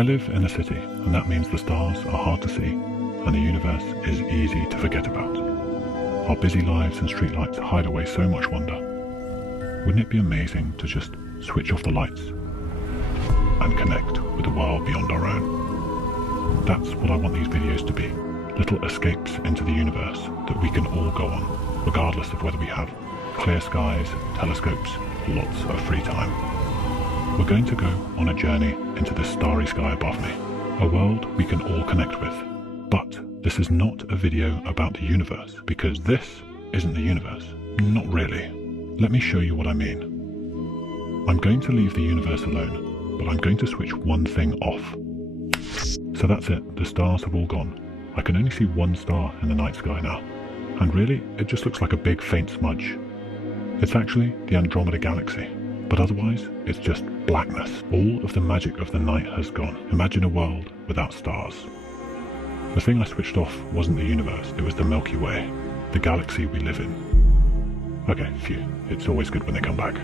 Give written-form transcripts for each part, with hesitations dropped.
I live in a city, and that means the stars are hard to see, and the universe is easy to forget about. Our busy lives and streetlights hide away so much wonder. Wouldn't it be amazing to just switch off the lights and connect with the world beyond our own? That's what I want these videos to be. Little escapes into the universe that we can all go on, regardless of whether we have clear skies, telescopes, or lots of free time. We're going to go on a journey into the starry sky above me, a world we can all connect with. But this is not a video about the universe, because this isn't the universe. Not really. Let me show you what I mean. I'm going to leave the universe alone, but I'm going to switch one thing off. So that's it, the stars have all gone. I can only see one star in the night sky now. And really, it just looks like a big faint smudge. It's actually the Andromeda Galaxy, but otherwise, it's just blackness. All of the magic of the night has gone. Imagine a world without stars. The thing I switched off wasn't the universe, it was the Milky Way, the galaxy we live in. Okay, phew, it's always good when they come back.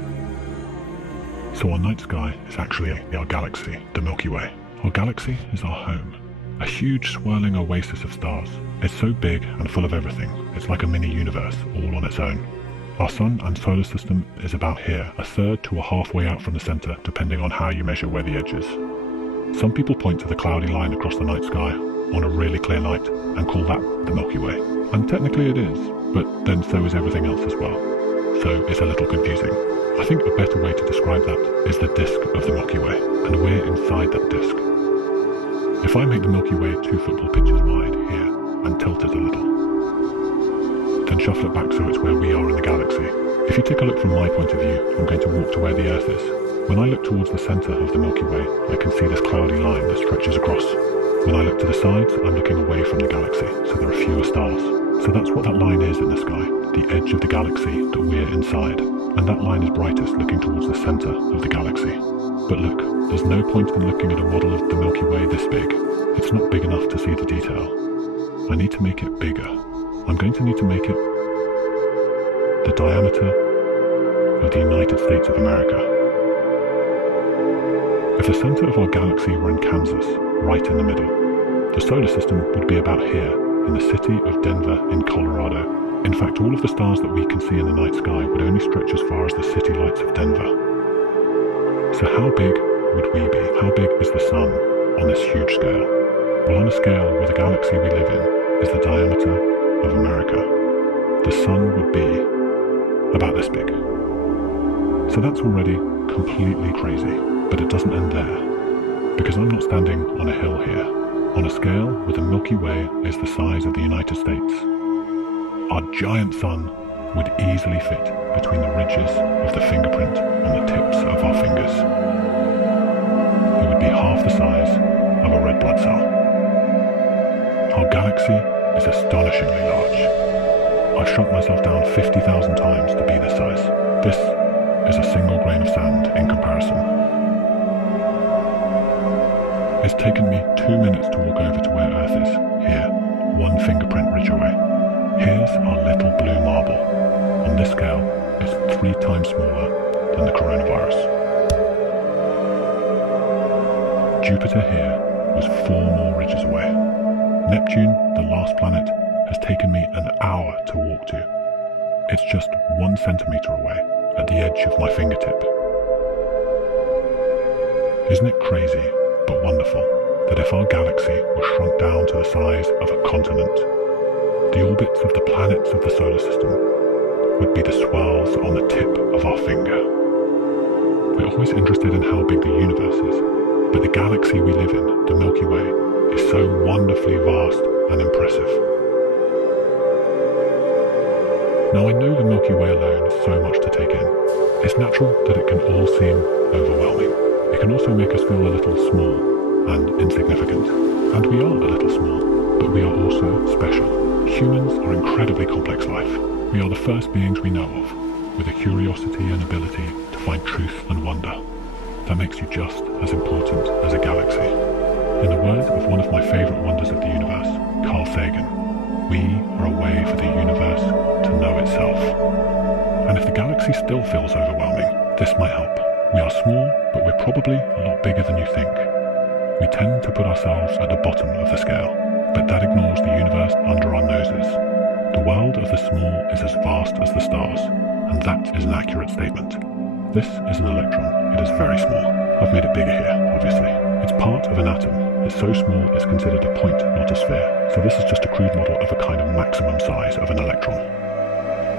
So our night sky is actually our galaxy, the Milky Way. Our galaxy is our home, a huge swirling oasis of stars. It's so big and full of everything, it's like a mini universe all on its own. Our sun and solar system is about here, a third to a halfway out from the centre, depending on how you measure where the edge is. Some people point to the cloudy line across the night sky on a really clear night and call that the Milky Way. And technically it is, but then so is everything else as well. So it's a little confusing. I think a better way to describe that is the disk of the Milky Way, and we're inside that disk. If I make the Milky Way 2 football pitches wide here and tilt it a little, then shuffle it back so it's where we are in the galaxy. If you take a look from my point of view, I'm going to walk to where the Earth is. When I look towards the centre of the Milky Way, I can see this cloudy line that stretches across. When I look to the sides, I'm looking away from the galaxy, so there are fewer stars. So that's what that line is in the sky, the edge of the galaxy that we're inside. And that line is brightest looking towards the centre of the galaxy. But look, there's no point in looking at a model of the Milky Way this big. It's not big enough to see the detail. I need to make it bigger. I'm going to need to make it the diameter of the United States of America. If the centre of our galaxy were in Kansas, right in the middle, the solar system would be about here, in the city of Denver in Colorado. In fact, all of the stars that we can see in the night sky would only stretch as far as the city lights of Denver. So how big would we be? How big is the sun on this huge scale? Well, on a scale where the galaxy we live in is the diameter of America, the sun would be about this big. So that's already completely crazy, but it doesn't end there, because I'm not standing on a hill here. On a scale where the Milky Way is the size of the United States, our giant sun would easily fit between the ridges of the fingerprint on the tips of our fingers. It would be half the size of a red blood cell. Our galaxy is astonishingly large. I've shrunk myself down 50,000 times to be this size. This is a single grain of sand in comparison. It's taken me 2 minutes to walk over to where Earth is, here, one fingerprint ridge away. Here's our little blue marble. On this scale, it's 3 times smaller than the coronavirus. Jupiter here was 4 more ridges away. Neptune, the last planet, has taken me an hour to walk to. It's just 1 centimetre away, at the edge of my fingertip. Isn't it crazy, but wonderful, that if our galaxy was shrunk down to the size of a continent, the orbits of the planets of the solar system would be the swirls on the tip of our finger. We're always interested in how big the universe is, but the galaxy we live in, the Milky Way, is so wonderfully vast and impressive. Now I know the Milky Way alone is so much to take in. It's natural that it can all seem overwhelming. It can also make us feel a little small and insignificant. And we are a little small, but we are also special. Humans are incredibly complex life. We are the first beings we know of, with a curiosity and ability to find truth and wonder. That makes you just as important as a galaxy. In the words of one of my favourite wonders of the universe, Carl Sagan, we are a way for the universe to know itself. And if the galaxy still feels overwhelming, this might help. We are small, but we're probably a lot bigger than you think. We tend to put ourselves at the bottom of the scale, but that ignores the universe under our noses. The world of the small is as vast as the stars, and that is an accurate statement. This is an electron. It is very small. I've made it bigger here, obviously. It's part of an atom. It's so small it's considered a point, not a sphere. So this is just a crude model of a kind of maximum size of an electron.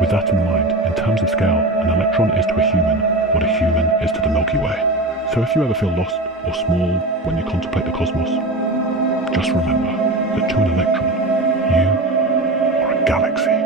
With that in mind, in terms of scale, an electron is to a human what a human is to the Milky Way. So if you ever feel lost or small when you contemplate the cosmos, just remember that to an electron, you are a galaxy.